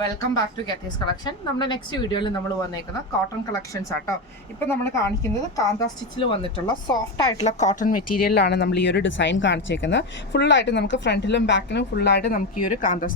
Welcome back to ഗെറ്റീസ് collection. നമ്മുടെ next വീഡിയോയിൽ നമ്മൾ വന്നേക്കുന്ന കോട്ടൺ കളക്ഷൻസ് ആട്ടോ. ഇപ്പോൾ നമ്മൾ കാണിക്കുന്നത് കാന്ത സ്റ്റിച്ചിൽ വന്നിട്ടുള്ള സോഫ്റ്റ് ആയിട്ടുള്ള കോട്ടൺ മെറ്റീരിയലിലാണ് നമ്മൾ ഈ ഒരു ഡിസൈൻ കാണിച്ചേക്കുന്നത്. ഫുള്ളായിട്ട് നമുക്ക് ഫ്രണ്ടിലും ബാക്കിലും ഫുള്ളായിട്ട് നമുക്ക് ഈ ഒരു കാന്ത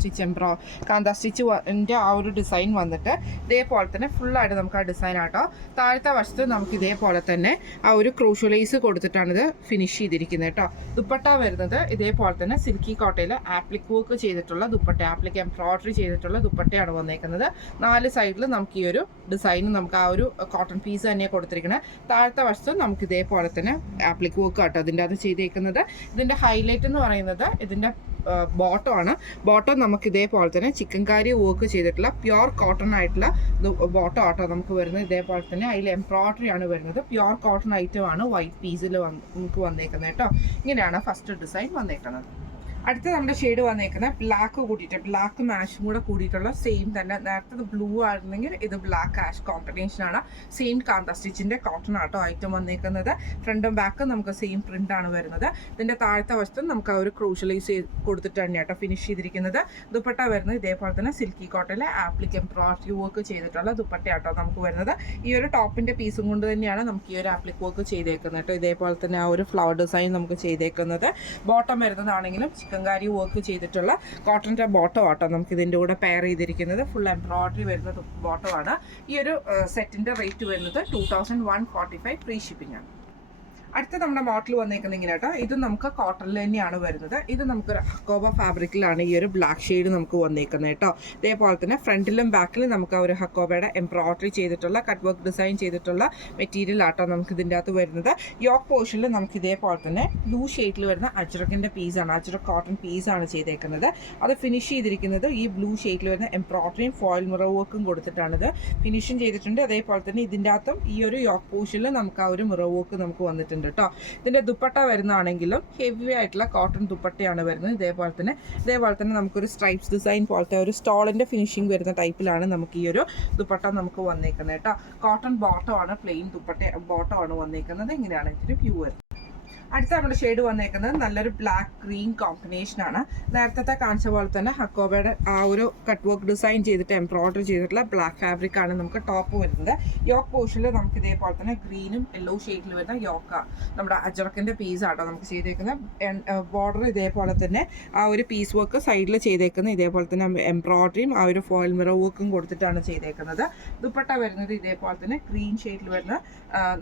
സ്റ്റിച്ചിൻ്റെ ആ ഒരു ഡിസൈൻ വന്നിട്ട് ഇതേപോലെ തന്നെ ഫുള്ളായിട്ട് നമുക്ക് ആ ഡിസൈൻ ആട്ടോ. താഴത്തെ വശത്ത് നമുക്ക് ഇതേപോലെ തന്നെ ആ ഒരു ക്രൂഷ്യലൈസ് കൊടുത്തിട്ടാണ് ഇത് ഫിനിഷ് ചെയ്തിരിക്കുന്നത് കേട്ടോ. ദുപ്പട്ട വരുന്നത് ഇതേപോലെ തന്നെ സിൽക്കി കോട്ടയിൽ ആപ്ലിക് വർക്ക് ചെയ്തിട്ടുള്ള ദുപ്പട്ട, ആപ്ലിക് എംബ്രോയിഡറി ചെയ്തിട്ടുള്ള ദുപ്പട്ടയാണ് വന്നേക്കുന്നത്. 4 സൈഡിൽ നമുക്ക് ഈ ഒരു ഡിസൈൻ നമുക്ക് ആ ഒരു കോട്ടൺ പീസ് തന്നെ കൊടുത്തിരിക്കുന്നത്. താഴത്തെ വശത്ത് നമുക്ക് ഇതേപോലെ തന്നെ ആപ്ലിക് വർക്ക് ആട്ടോ അതിൻ്റെ അത് ചെയ്തേക്കുന്നത്. ഇതിൻ്റെ ഹൈലൈറ്റ് എന്ന് പറയുന്നത് ഇതിൻ്റെ ബോട്ടം ആണ്. ബോട്ടം നമുക്ക് ഇതേപോലെ തന്നെ ചിക്കൻകാരി വർക്ക് ചെയ്തിട്ടുള്ള പ്യുർ കോട്ടൺ ആയിട്ടുള്ള ബോട്ടം ആട്ടോ നമുക്ക് വരുന്നത്. ഇതേപോലെ തന്നെ അതിൽ എംബ്രോയിഡറി ആണ് വരുന്നത്. പ്യുർ കോട്ടൺ ഐറ്റം ആണ് വൈറ്റ് പീസിൽ നമുക്ക് വന്നേക്കുന്നത് കേട്ടോ. ഇങ്ങനെയാണ് ഫസ്റ്റ് ഡിസൈൻ വന്നേക്കുന്നത്. അടുത്ത നമ്മുടെ ഷെയ്ഡ് വന്നേക്കുന്നത് ബ്ലാക്ക് കൂട്ടിയിട്ട്, ബ്ലാക്ക് മാഷും കൂടെ കൂടിയിട്ടുള്ള സെയിം തന്നെ. നേരത്തെ ബ്ലൂ ആയിരുന്നെങ്കിൽ ഇത് ബ്ലാക്ക് ആഷ് കോമ്പിനേഷനാണ്. സെയിം കാന്ത സ്റ്റിച്ചിൻ്റെ കോട്ടൺ ആട്ടോ ഐറ്റം വന്നേക്കുന്നത്. ഫ്രണ്ടും ബാക്കും നമുക്ക് സെയിം പ്രിന്റ് ആണ് വരുന്നത്. ഇതിൻ്റെ താഴത്തെ വശത്തും നമുക്ക് ആ ഒരു ക്രൂഷ്യലൈസ് കൊടുത്തിട്ട് തന്നെയാട്ടോ ഫിനിഷ് ചെയ്തിരിക്കുന്നത്. ദുപ്പട്ട വരുന്നത് ഇതേപോലെ തന്നെ സിൽക്കി കോട്ടണിലെ ആപ്ലിക് എംബ്രോയിഡറി വർക്ക് ചെയ്തിട്ടുള്ള ദുപ്പട്ടയാട്ടോ നമുക്ക് വരുന്നത്. ഈ ഒരു ടോപ്പിൻ്റെ പീസും കൊണ്ട് തന്നെയാണ് നമുക്ക് ഈ ഒരു ആപ്ലിക് വർക്ക് ചെയ്തേക്കുന്നത് കേട്ടോ. ഇതേപോലെ തന്നെ ആ ഒരു ഫ്ലവർ ഡിസൈൻ നമുക്ക് ചെയ്തേക്കുന്നത്. ബോട്ടം വരുന്നതാണെങ്കിലും ചിക്കൻകാരി വർക്ക് ചെയ്തിട്ടുള്ള കോട്ടൻ്റെ ബോട്ടം ആട്ടോ നമുക്ക് ഇതിൻ്റെ കൂടെ പെയർ ചെയ്തിരിക്കുന്നത്. ഫുൾ എംബ്രോയിഡറി വരുന്ന ബോട്ടമാണ്. ഈ ഒരു സെറ്റിൻ്റെ റേറ്റ് വരുന്നത് 2145 ഫ്രീ ഷിപ്പിംഗ് ആണ്. അടുത്ത നമ്മുടെ മോഡൽ വന്നേക്കുന്നത് ഇങ്ങനെ കേട്ടോ. ഇത് നമുക്ക് കോട്ടണിൽ തന്നെയാണ് വരുന്നത്. ഇത് നമുക്കൊരു ഹക്കോബ ഫാബ്രിക്കിലാണ് ഈ ഒരു ബ്ലാക്ക് ഷെയ്ഡ് നമുക്ക് വന്നേക്കുന്നത് കേട്ടോ. ഇതേപോലെ തന്നെ ഫ്രണ്ടിലും ബാക്കിലും നമുക്ക് ആ ഒരു ഹക്കോബയുടെ എംബ്രോയിഡറി ചെയ്തിട്ടുള്ള കട്ട് വർക്ക് ഡിസൈൻ ചെയ്തിട്ടുള്ള മെറ്റീരിയൽ ആട്ടോ നമുക്ക് ഇതിൻ്റെ അകത്ത് വരുന്നത്. യോക്ക് പോർഷനിൽ നമുക്ക് ഇതേപോലെ തന്നെ ബ്ലൂ ഷെയ്ഡിൽ വരുന്ന അജ്രക്കിൻ്റെ പീസാണ്, അജ്രക് കോട്ടൺ പീസാണ് ചെയ്തേക്കുന്നത്. അത് ഫിനിഷ് ചെയ്തിരിക്കുന്നത് ഈ ബ്ലൂ ഷെയ്ഡിൽ വരുന്ന എംബ്രോയിഡറിയും ഫോയിൽ മിറർ വർക്കും കൊടുത്തിട്ടാണിത് ഫിനിഷും ചെയ്തിട്ടുണ്ട്. അതേപോലെ തന്നെ ഇതിൻ്റെ അകത്തും ഈ ഒരു യോക്ക് പോർഷനിൽ നമുക്ക് ആ ഒരു മിറർ വർക്ക് നമുക്ക് വന്നിട്ടുണ്ട് കേട്ടോ. ഇതിന്റെ ദുപ്പട്ട വരുന്നതാണെങ്കിലും ഹെവി ആയിട്ടുള്ള കോട്ടൺ ദുപ്പട്ടയാണ് വരുന്നത്. ഇതേപോലെ തന്നെ നമുക്കൊരു സ്ട്രൈപ്സ് ഡിസൈൻ പോലത്തെ ഒരു സ്റ്റോളിന്റെ ഫിനിഷിംഗ് വരുന്ന ടൈപ്പിലാണ് നമുക്ക് ഈ ഒരു ദുപ്പട്ട നമുക്ക് വന്നേക്കുന്നത് കേട്ടോ. കോട്ടൺ ബോട്ടം ആണ്, പ്ലെയിൻ ദുപ്പട്ട ബോട്ടം ആണ് വന്നേക്കുന്നത്. ഇങ്ങനെയാണ് ഇതിന്റെ വ്യൂ വരുന്നത്. അടുത്ത നമ്മുടെ ഷെയ്ഡ് വന്നേക്കുന്നത് നല്ലൊരു ബ്ലാക്ക് ഗ്രീൻ കോമ്പിനേഷനാണ്. നേരത്തെ കാണിച്ച പോലെ തന്നെ ഹക്കോബയുടെ ആ ഒരു കട്ട് വർക്ക് ഡിസൈൻ ചെയ്തിട്ട് എംബ്രോയിഡറി ചെയ്തിട്ടുള്ള ബ്ലാക്ക് ഫാബ്രിക് ആണ് നമുക്ക് ടോപ്പ് വരുന്നത്. യോക്ക് പോർഷനിൽ നമുക്ക് ഇതേപോലെ തന്നെ ഗ്രീനും യെല്ലോ ഷെയ്ഡിൽ വരുന്ന യോക്ക നമ്മുടെ അജറക്കിൻ്റെ പീസാട്ടോ നമുക്ക് ചെയ്തേക്കുന്നത്. ബോർഡർ ഇതേപോലെ തന്നെ ആ ഒരു പീസ് വർക്ക് സൈഡിൽ ചെയ്തേക്കുന്നത്. ഇതേപോലെ തന്നെ എംബ്രോയിഡറിയും ആ ഒരു ഫോയിൽ മിറർ വർക്കും കൊടുത്തിട്ടാണ് ചെയ്തേക്കുന്നത്. ദുപ്പട്ട വരുന്നത് ഇതേപോലെ തന്നെ ഗ്രീൻ ഷെയ്ഡിൽ വരുന്ന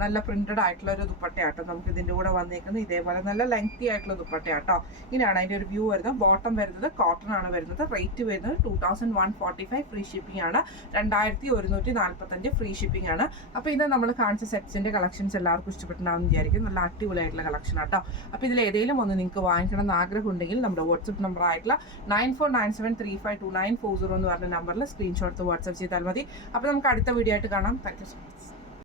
നല്ല പ്രിന്റഡ് ആയിട്ടുള്ള ഒരു ദുപ്പട്ടയാട്ടോ നമുക്ക് ഇതിൻ്റെ കൂടെ വന്നേക്കുന്നത്. ഇതേപോലെ നല്ല ലെങ്തി ആയിട്ടുള്ള ദുപ്പട്ടയാട്ടോ. ഇങ്ങനെയാണ് അതിൻ്റെ ഒരു വ്യൂ വരുന്നത്. ബോട്ടം വരുന്നത് കോട്ടൺ ആണ് വരുന്നത്. റേറ്റ് വരുന്നത് 2145 ഫ്രീ ഷിപ്പിംഗ് ആണ്. 2145 ഫ്രീ ഷിപ്പിംഗ് ആണ്. അപ്പോൾ ഇത് നമ്മൾ കാണിച്ച സെറ്റ്സിൻ്റെ കളക്ഷൻസ് എല്ലാവർക്കും ഇഷ്ടപ്പെട്ടുണ്ടാവും വിചാരിക്കും. നല്ല അടിപൊളിയായിട്ടുള്ള കളക്ഷൻ ആട്ടോ. അപ്പോൾ ഇതിൽ ഏതെങ്കിലും ഒന്ന് നിങ്ങൾക്ക് വാങ്ങിക്കണം എന്ന് ആഗ്രഹം ഉണ്ടെങ്കിൽ നമ്മുടെ വാട്സപ്പ് നമ്പർ ആയിട്ടുള്ള 9497352940 എന്ന് പറഞ്ഞ നമ്പറിൽ സ്ക്രീൻഷോട്ട് വാട്സപ്പ് ചെയ്താൽ മതി. അപ്പോൾ നമുക്ക് അടുത്ത വീഡിയോ ആയിട്ട് കാണാം. Thank you so much.